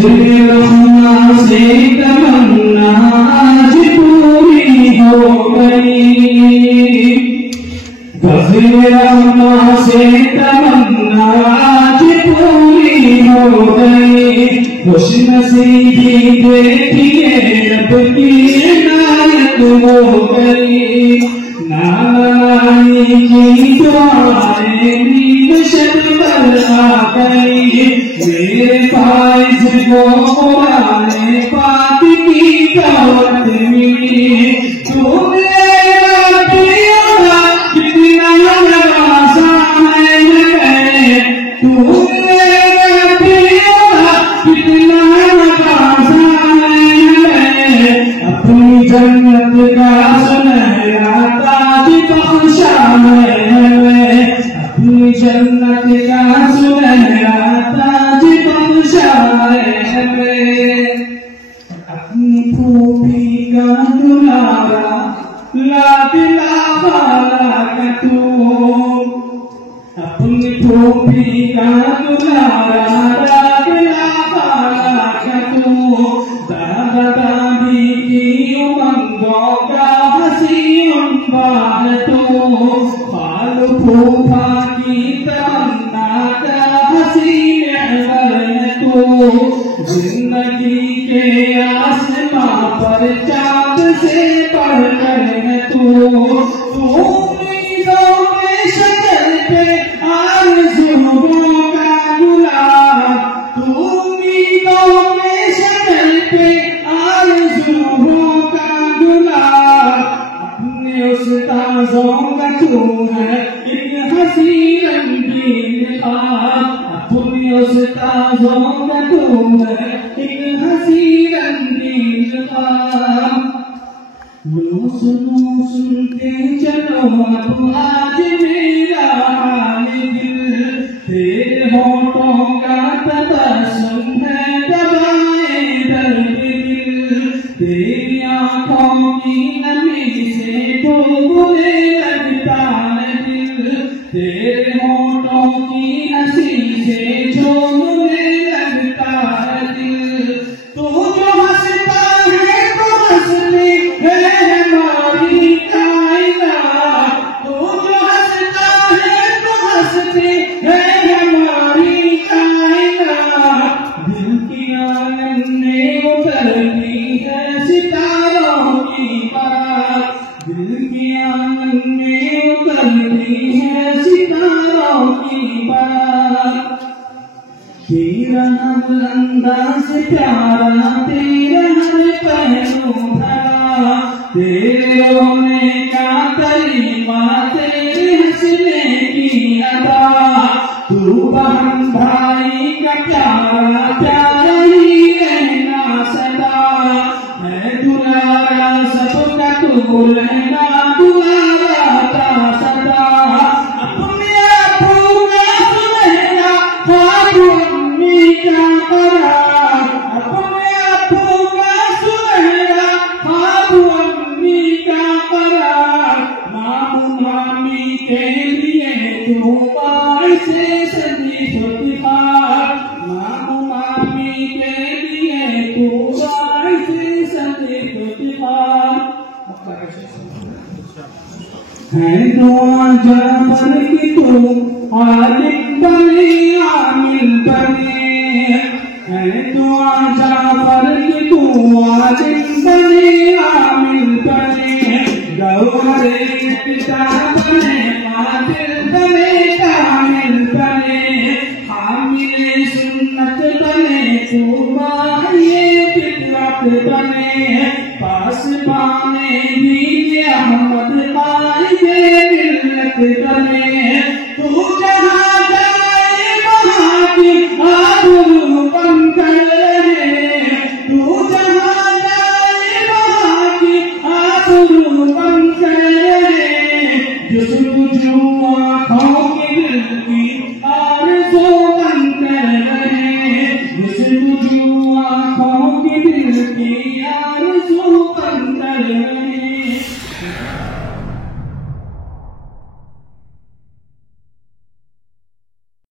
रहमा से तमन्ना आज पूरी हो गई, रहमा से तमन्ना आज पूरी हो गई। खुश नसीबी देखिए रब की इनायत हो गई। नानी की दुआएं नींद शब पर आ गई। मेरे फाइज को कुराने पाक की दावत मिली। तूने पिया कितना नवाजा है, तूने पिया कितना नवाजा है। अपनी जन्नत का सुनहरा ताज बख्शा है, अपनी जन्नत का सुनहरा ताज बख्शा है। अपनी फूफी का दुलारा लाडला वाला का तू, अपनी फूफी का दुलारा लाडला वाला का तू। दादा दादी की उमंगों का हसी उम्र तू, खालू फूफा की तमन्ना का हसी महवर तू। जिंदगी के आसमां पर चाँद से बढ़कर है तू। तू उम्मीदों के शजर पे आरज़ुओं का गुलाब, तू उम्मीदों के शजर पे आरज़ुओं का गुलाब। अपने उस्ताज़ों का तू है एक हसी रंगीन ख्वाब, अपने उस्ताज़ों का तू है एक हसी रंगीन ख्वाब। लो सुनो सुनते चलो अब आज मेरा हाल दिल, तेरे होठों का तबस्सुम है दवाए दर्द दिल। तेरी आँखों की नमी से डूबने लगता है दिल, तेरे होठों की हंसी से झूमने लगता है दिल। तू जो हंसता है तो हंसती है हमारी कायनात, तू जो हंसता है तो हंसती है हमारी कायनात। दिल की आंगन में उतरती है सितारों की बात, दिल की आंगन में उतरती है सितारों की बात। तेरा हर अंदाज़ प्यारा, तेरा हर पहलू भरा, तेरे रोने का तरीका, तेरे हंसने की अदा। तू बहन भाई का प्यारा, प्यारा ही रहना सदा। है दुलारा सबका तू रहना दुलारा का सदा। अपने आँखों का सुनहरा ख्वाब अम्मी का करार, अपने आँखों का सुनहरा ख्वाब अम्मी का करार। मामू मामी के लिए तू बाइसे सदी खुदिखार, मामू मामी के लिए तू बाइसे सदी खुदिखार। है दुआ जाफर की तू आलिम बने आमिल बने, है दुआ जाफर की तू आलिम बने आमिल बने। गौहरे पिता बने कातिल बने कामिल बने, हामिले सुन्नत बने तू माहिए फितरत बने। पास पाने दीन अहमद कायदे मिल्लत बने। तू जहाँ जाए वहाँ की आबरू बन कर रहे, तू जहाँ जाए वहाँ की आबरू बन कर रहे। जुस्तजू आँखों के दिल की आरज़ू बन कर रहे, जुस्तजू आँखों के दिल की आरज़ू बन कर रहे।